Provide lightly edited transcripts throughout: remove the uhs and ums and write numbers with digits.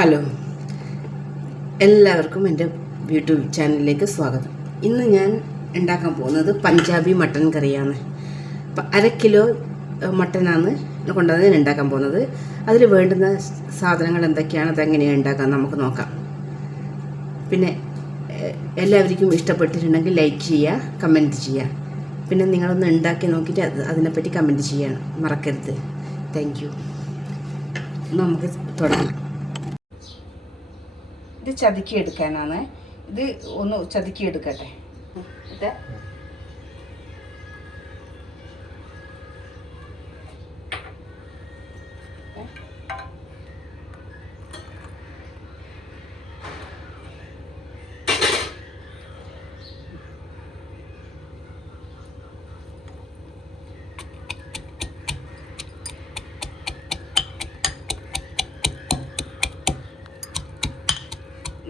Hello, എല്ലാവർക്കും എൻ്റെ YouTube ചാനലിലേക്ക് സ്വാഗതം. ഇന്ന് ഞാൻ ഉണ്ടാക്കാൻ പോകുന്നത് പഞ്ചാബി മട്ടൻ കറിയാണ്. 1/2 കിലോ മട്ടനാണ് കൊണ്ടുവന്ന് ഉണ്ടാക്കാൻ പോകുന്നത്. അതിൽ വേണ്ടുന്ന സാധനങ്ങൾ എന്തൊക്കെയാണ്, അതെങ്ങനെയാണ് ഉണ്ടാക്കാൻ നമുക്ക് നോക്കാം. പിന്നെ എല്ലാവർക്കും ഇഷ്ടപ്പെട്ടിട്ടുണ്ടെങ്കിൽ ലൈക്ക് ചെയ്യുക, കമൻറ്റ് ചെയ്യുക. പിന്നെ നിങ്ങളൊന്ന് ഉണ്ടാക്കി നോക്കിയിട്ട് അതിനെപ്പറ്റി കമൻറ്റ് ചെയ്യാൻ മറക്കരുത്. Thank you. നമുക്ക് തുടങ്ങാം. ഇത് ചതുക്കിയെടുക്കാനാണ്. ഇത് ഒന്ന് ചതുക്കിയെടുക്കട്ടെ. ഇത്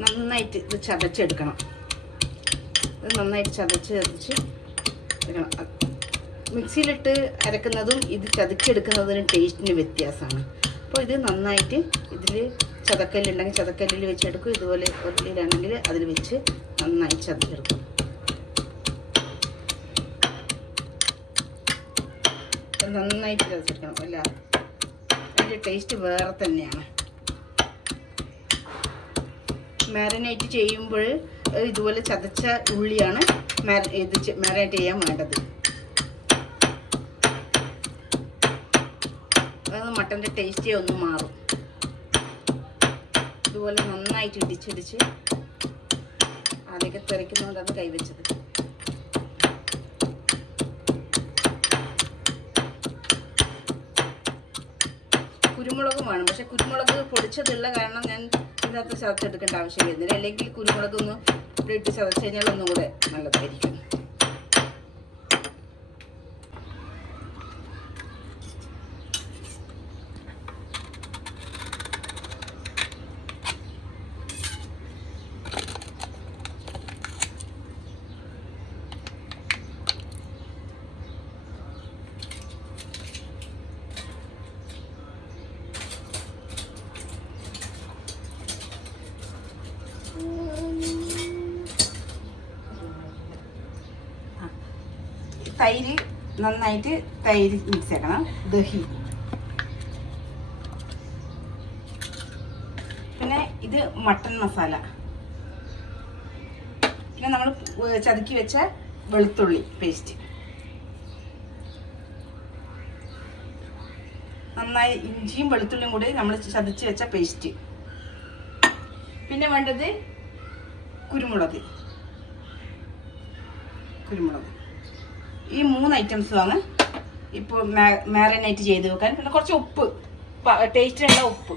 നന്നായിട്ട് ഇത് ചതച്ചെടുക്കണം. ഇത് നന്നായിട്ട് ചതച്ച് എടുക്കണം. മിക്സിയിലിട്ട് അരക്കുന്നതും ഇത് ചതച്ചെടുക്കുന്നതിനും ടേസ്റ്റിന് വ്യത്യാസമാണ്. അപ്പോൾ ഇത് നന്നായിട്ട് ഇതിൽ ചതക്കല്ലുണ്ടെങ്കിൽ ചതക്കല്ലിൽ വെച്ചെടുക്കും. ഇതുപോലെ ഒരലിലാണെങ്കിൽ അതിൽ വെച്ച് നന്നായി ചതച്ചെടുക്കും. നന്നായിട്ട് ചതച്ചെടുക്കണം. അല്ല, അതിൻ്റെ ടേസ്റ്റ് വേറെ തന്നെയാണ്. മാരിനേറ്റ് ചെയ്യുമ്പോൾ ഇതുപോലെ ചതച്ച ഉള്ളിയാണ് മാരിനേറ്റ് ചെയ്യാൻ വേണ്ടത്. അത് മട്ടൻ്റെ ടേസ്റ്റേ ഒന്ന് മാറും. ഇതുപോലെ നന്നായിട്ട് ഇടിച്ചിടിച്ച് ആദ്യമൊക്കെ തെറിക്കുന്നതുകൊണ്ടാണ് കൈവച്ചത്. കുരുമുളകും വേണം, പക്ഷെ കുരുമുളക് പൊടിച്ചതുള്ള കാരണം ഞാൻ ഇതിനകത്ത് ചതച്ചെടുക്കേണ്ട ആവശ്യം വരുന്നില്ല. അല്ലെങ്കിൽ കുരുമുളകൊന്ന് ഇവിടെ ഇട്ട് ചതച്ച് കഴിഞ്ഞാൽ ഒന്നും കൂടെ നല്ലതായിരിക്കും. തൈര് നന്നായിട്ട് മിക്സ് ആക്കണം. ദഹി, പിന്നെ ഇത് മട്ടൺ മസാല, പിന്നെ നമ്മൾ ചതുക്കി വെച്ച വെളുത്തുള്ളി പേസ്റ്റ്, നന്നായി ഇഞ്ചിയും വെളുത്തുള്ളിയും കൂടി നമ്മൾ ചതച്ച് വെച്ച പേസ്റ്റ്, പിന്നെ വേണ്ടത് കുരുമുളക്. ഈ 3 ഐറ്റംസുമാണ് ഇപ്പോൾ മാരിനേറ്റ് ചെയ്ത് വെക്കാൻ. പിന്നെ കുറച്ച് ഉപ്പ്, ടേസ്റ്റിനുള്ള ഉപ്പ്,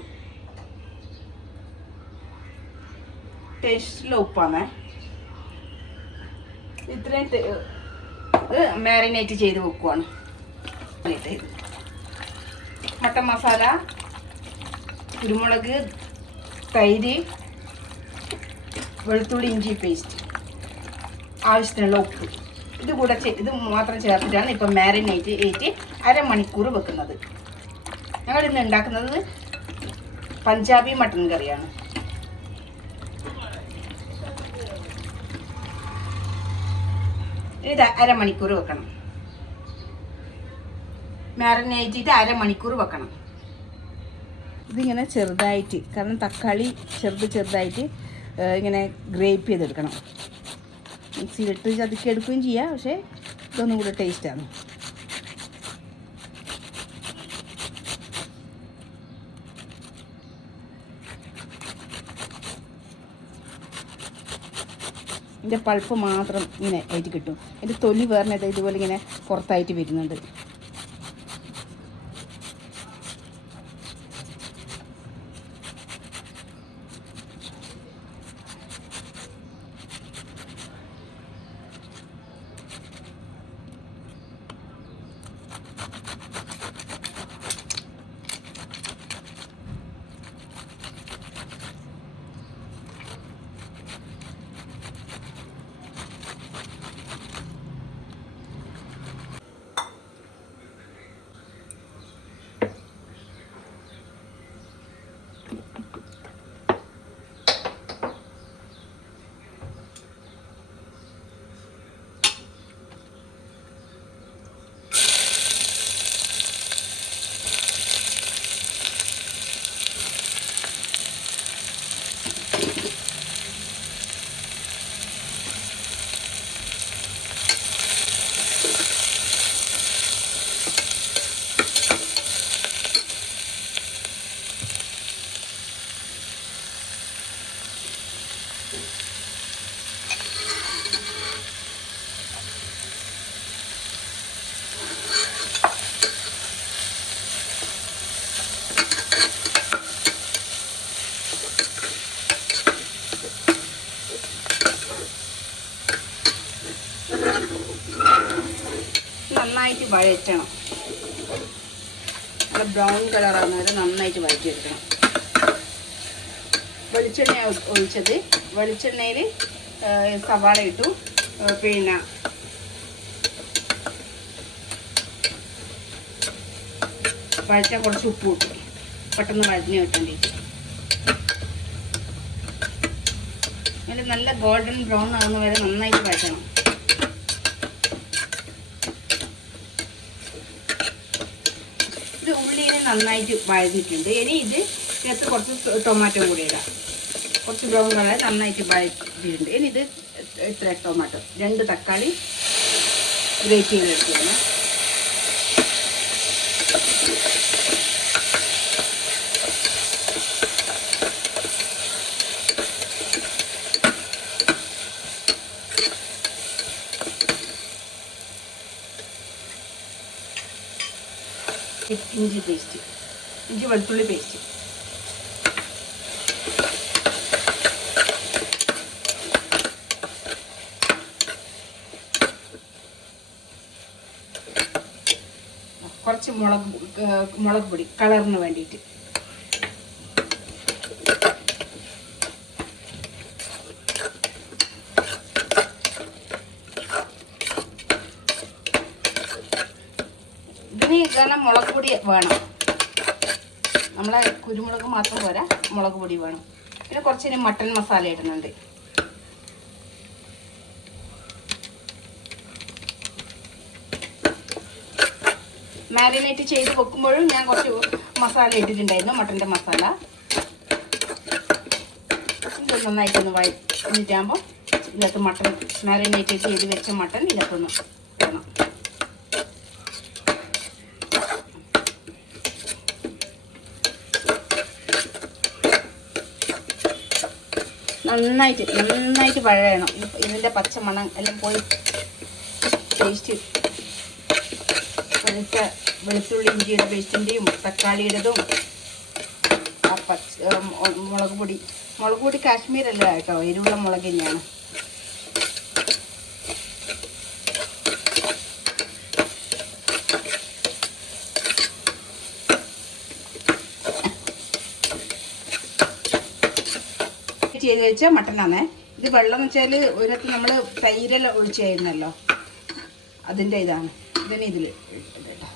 ടേസ്റ്റിലുള്ള ഉപ്പാണ്. ഇത്രയും മാരിനേറ്റ് ചെയ്ത് വെക്കുവാണ്. മട്ടൻ മസാല, കുരുമുളക്, തൈര്, വെളുത്തുള്ളി ഇഞ്ചി പേസ്റ്റ്, ആവശ്യത്തിനുള്ള ഉപ്പ്, ഇത് മാത്രം ചേർത്തിട്ടാണ് ഇപ്പം മാരിനേറ്റ് ചെയ്തിട്ട് 1/2 മണിക്കൂർ വെക്കുന്നത്. ഞങ്ങളിന്ന് ഉണ്ടാക്കുന്നത് പഞ്ചാബി മട്ടൻ കറിയാണ്. ഇത് 1/2 മണിക്കൂർ വെക്കണം. മാരിനേറ്റ് ചെയ്തിട്ട് 1/2 മണിക്കൂർ വെക്കണം. ഇതിങ്ങനെ ചെറുതായിട്ട്, കാരണം തക്കാളി ചെറുതായിട്ട് ഇങ്ങനെ ഗ്രേപ്പ് ചെയ്തെടുക്കണം. മിക്സിയിലിട്ട് ചതുക്കി എടുക്കുകയും ചെയ്യാം, പക്ഷേ ഇതൊന്നും കൂടെ ടേസ്റ്റാണ്. ഇതിൻ്റെ പൾപ്പ് മാത്രം ഇങ്ങനെ ആയിട്ട് കിട്ടും. ഇതിൻ്റെ തൊലി വേറെ ഇതുപോലെ ഇങ്ങനെ പുറത്തായിട്ട് വരുന്നുണ്ട്. വഴറ്റണം. നല്ല ബ്രൗൺ കളറാകുന്ന വരെ നന്നായിട്ട് വഴറ്റിയെടുക്കണം. വെളിച്ചെണ്ണ ഒഴിച്ചത്. വെളിച്ചെണ്ണയിൽ സവാള ഇട്ടു, പിന്നെ വഴറ്റാൻ കുറച്ച് ഉപ്പ് ഇട്ടു, പെട്ടെന്ന് വഴഞ്ഞ് കിട്ടേണ്ടിയിട്ട്. അതിൽ നല്ല ഗോൾഡൻ ബ്രൗൺ ആകുന്ന വരെ നന്നായിട്ട് വഴറ്റണം. ഇത് ഉള്ളിന് നന്നായിട്ട് വഴറ്റിയിട്ടുണ്ട്. ഇനി ഇതിനകത്ത് കുറച്ച് ടൊമാറ്റോ കൂടി ഇടാം. കുറച്ച് ബ്രൗൺ കളർ നന്നായിട്ട് വഴറ്റിയിട്ടുണ്ട്. ഇനി ഇത് ഇത്ര ടൊമാറ്റോ, 2 തക്കാളി ഗ്രേറ്റ് ചെയ്തെടുത്തിരുന്നു. ഇഞ്ചി പേസ്റ്റ്, ഇഞ്ചി വെളുത്തുള്ളി പേസ്റ്റ്. കുറച്ച് മുളക് പൊടി കളറിന് വേണ്ടിയിട്ട്. ഇതിന് കാരണം മുളക് പൊടി വേണം. നമ്മളെ കുരുമുളക് മാത്രം പോരാ, മുളക് പൊടി വേണം. പിന്നെ കുറച്ച് മട്ടൻ മസാല ഇടുന്നുണ്ട്. മാരിനേറ്റ് ചെയ്ത് വെക്കുമ്പോഴും ഞാൻ കുറച്ച് മസാല ഇട്ടിട്ടുണ്ടായിരുന്നു, മട്ടൻ്റെ മസാല. ഇത് നന്നായിട്ടൊന്ന് വഴറ്റിട്ടാകുമ്പോൾ ഇതിനകത്ത് മട്ടൻ മാരിനേറ്റ് ചെയ്ത് വെച്ച മട്ടൻ ഇതിനകത്തൊന്ന് വേണം. നന്നായിട്ട് വഴയണം. ഇതിൻ്റെ പച്ചമണം എല്ലാം പോയി ടേസ്റ്റ് വെളുത്തുള്ളി ഇഞ്ചിയുടെ പേസ്റ്റിൻ്റെയും തക്കാളിയുടേതും മുളക് പൊടി കാശ്മീരല്ല കേട്ടോ, എരിവുള്ള മുളക് തന്നെയാണ്. ചെയ്ത് വെച്ച മട്ടനാണ് ഇത്. വെള്ളം എന്ന് വെച്ചാൽ ഒരിടത്ത് നമ്മൾ തൈരെല്ലാം ഒഴിച്ചായിരുന്നല്ലോ, അതിൻ്റെ ഇതാണ്. ഇതിന് ഇതിൽ കേട്ടോ.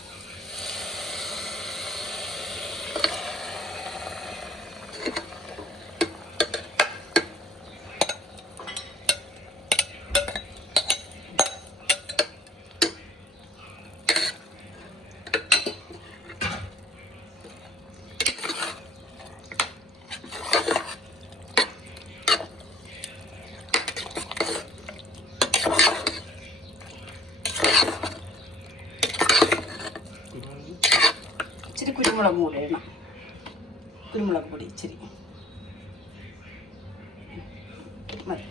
ഇച്ചിരി കുരുമുളക് കൂടി ഇടണം. കുരുമുളക് പൊടി ഇച്ചിരി മതി.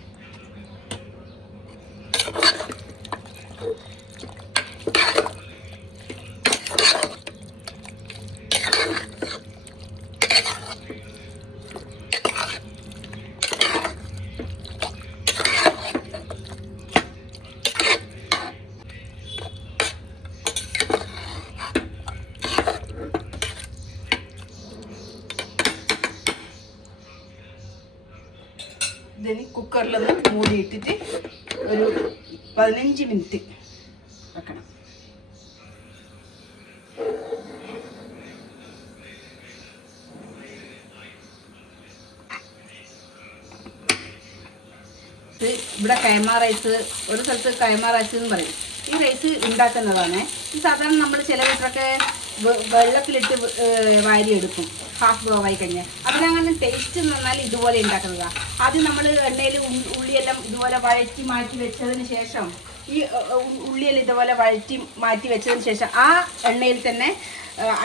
ഇതിന് കുക്കറിലൊന്ന് മൂടിയിട്ടിട്ട് ഒരു 15 മിനിറ്റ് വെക്കണം. ഇവിടെ കൈമ റൈസ്, ഒരു സ്ഥലത്ത് കൈമ റൈസ് എന്ന് പറയും. ഈ റൈസ് ഉണ്ടാക്കുന്നതാണ്. ഈ സാധാരണ നമ്മൾ ചില വീട്ടിലൊക്കെ വെള്ളത്തിലിട്ട് വാരിയെടുക്കും, ഹാഫ് വേവായി കഴിഞ്ഞാൽ. അതിനങ്ങനെ ടേസ്റ്റ് എന്ന് പറഞ്ഞാൽ ഇതുപോലെ ഉണ്ടാക്കുന്നതാണ്. ആദ്യം നമ്മൾ എണ്ണയിൽ ഉള്ളിയെല്ലാം ഇതുപോലെ വഴറ്റി മാറ്റി വെച്ചതിന് ശേഷം, ഈ ഉള്ളിയെല്ലാം ഇതുപോലെ വഴറ്റി മാറ്റി വെച്ചതിന് ശേഷം ആ എണ്ണയിൽ തന്നെ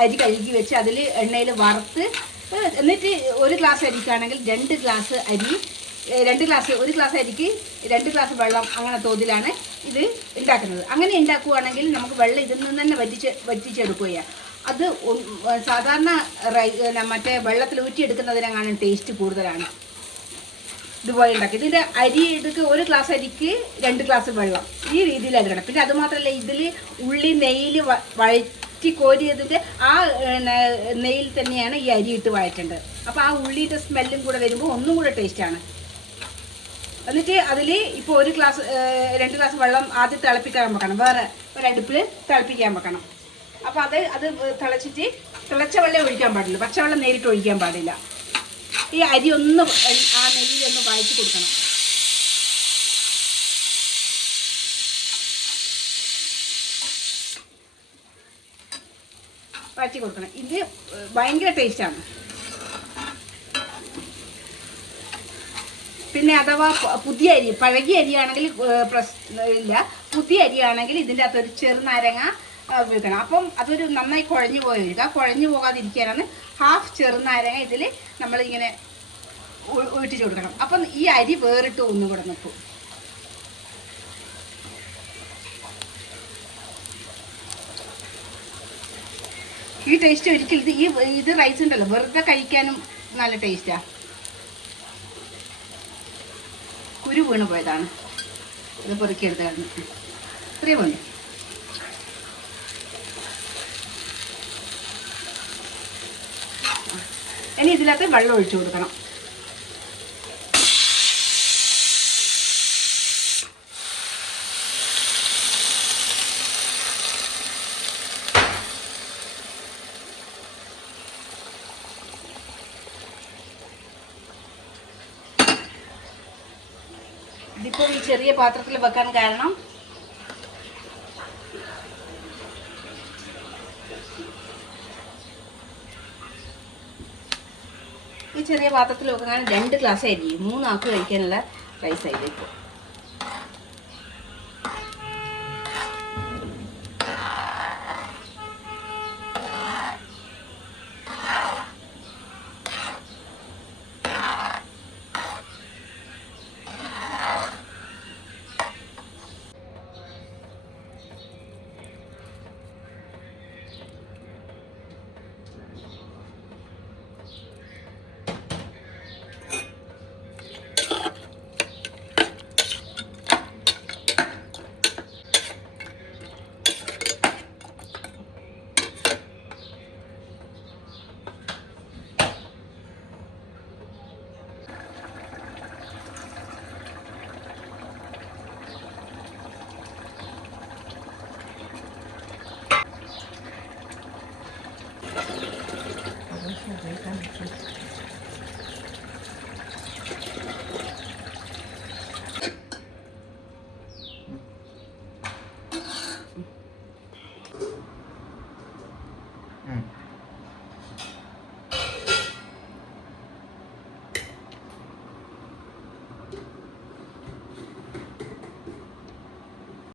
അരി കഴുകി വെച്ച് അതിൽ എണ്ണയിൽ വറുത്ത്, എന്നിട്ട് ഒരു ഗ്ലാസ് അരിക്കാണെങ്കിൽ 2 ഗ്ലാസ് അരി, 2 ഗ്ലാസ്, ഒരു ഗ്ലാസ് അരിക്ക് 2 ഗ്ലാസ് വെള്ളം, അങ്ങനെ തോതിലാണ് ഇത് ഉണ്ടാക്കുന്നത്. അങ്ങനെ ഉണ്ടാക്കുകയാണെങ്കിൽ നമുക്ക് വെള്ളം ഇതിൽ നിന്ന് തന്നെ വറ്റിച്ചെടുക്കുകയാണ്. അത് സാധാരണ മറ്റേ വെള്ളത്തിൽ ഊറ്റിയെടുക്കുന്നതിനെങ്ങാനും ടേസ്റ്റ് കൂടുതലാണ്. ഇതുപോലെ ഉണ്ടാക്കി. ഇതിൻ്റെ അരി എടുക്കുക, 1 ഗ്ലാസ് അരിക്ക് 2 ഗ്ലാസ് വെള്ളം, ഈ രീതിയിൽ എടുക്കണം. പിന്നെ അതുമാത്രമല്ല, ഇതിൽ ഉള്ളി നെയ്യിൽ വഴറ്റി കോരിയതിൻ്റെ ആ നെയ്യിൽ തന്നെയാണ് ഈ അരി ഇട്ട് വഴറ്റേണ്ടത്. അപ്പോൾ ആ ഉള്ളിയുടെ സ്മെല്ലും കൂടെ വരുമ്പോൾ ഒന്നും കൂടെ ടേസ്റ്റാണ്. എന്നിട്ട് അതിൽ ഇപ്പോൾ 2 ഗ്ലാസ് വെള്ളം ആദ്യം തിളപ്പിക്കാൻ വെക്കണം, വേറെ ഒരു അടുപ്പിൽ തിളപ്പിക്കാൻ വെക്കണം. അപ്പോൾ അത് തിളച്ചിട്ട് തിളച്ച വെള്ളം ഒഴിക്കാൻ പാടില്ല, പച്ചവെള്ളം നേരിട്ട് ഒഴിക്കാൻ പാടില്ല. ഈ അരി ഒന്ന് ആ നെയ്യിലൊന്ന് വഴറ്റി കൊടുക്കണം. വഴറ്റി കൊടുക്കണം. ഇത് ഭയങ്കര ടേസ്റ്റാണ്. പിന്നെ അഥവാ പുതിയ അരി, പഴകിയ അരിയാണെങ്കിൽ പ്രശ്നമില്ല. പുതിയ അരിയാണെങ്കിൽ ഇതിൻ്റെ അകത്തൊരു ചെറുനാരങ്ങ ഉപയോഗിക്കണം. അപ്പം അതൊരു നന്നായി കുഴഞ്ഞു പോയിരിക്കും. ആ കുഴഞ്ഞു പോകാതിരിക്കാനാണ് ഹാഫ് ചെറുനാരങ്ങ ഇതിൽ നമ്മളിങ്ങനെ ഒഴിച്ചു കൊടുക്കണം. അപ്പം ഈ അരി വേറിട്ട് ഒന്നും കൂടെ നിൽക്കും. ഈ ടേസ്റ്റ് ഒരിക്കലും ഇത് റൈസ് ഉണ്ടല്ലോ, വെറുതെ കഴിക്കാനും നല്ല ടേസ്റ്റാണ്. കുരു വീണ് പോയതാണ്, ഇത് പെറുക്കിയെടുത്തായിരുന്നു. ഇത്രയും വേണ്ടി. ഇനി ഇതിനകത്ത് വെള്ളം ഒഴിച്ചു കൊടുക്കണം. ഇതിപ്പോൾ ഈ ചെറിയ പാത്രത്തിൽ വെക്കാൻ കാരണം ഈ ചെറിയ പാത്രത്തിൽ വെക്കാൻ 2 ഗ്ലാസ് അരി 3 ആൾക്ക് കഴിക്കാനുള്ള റൈസ് ആയിരിക്കും.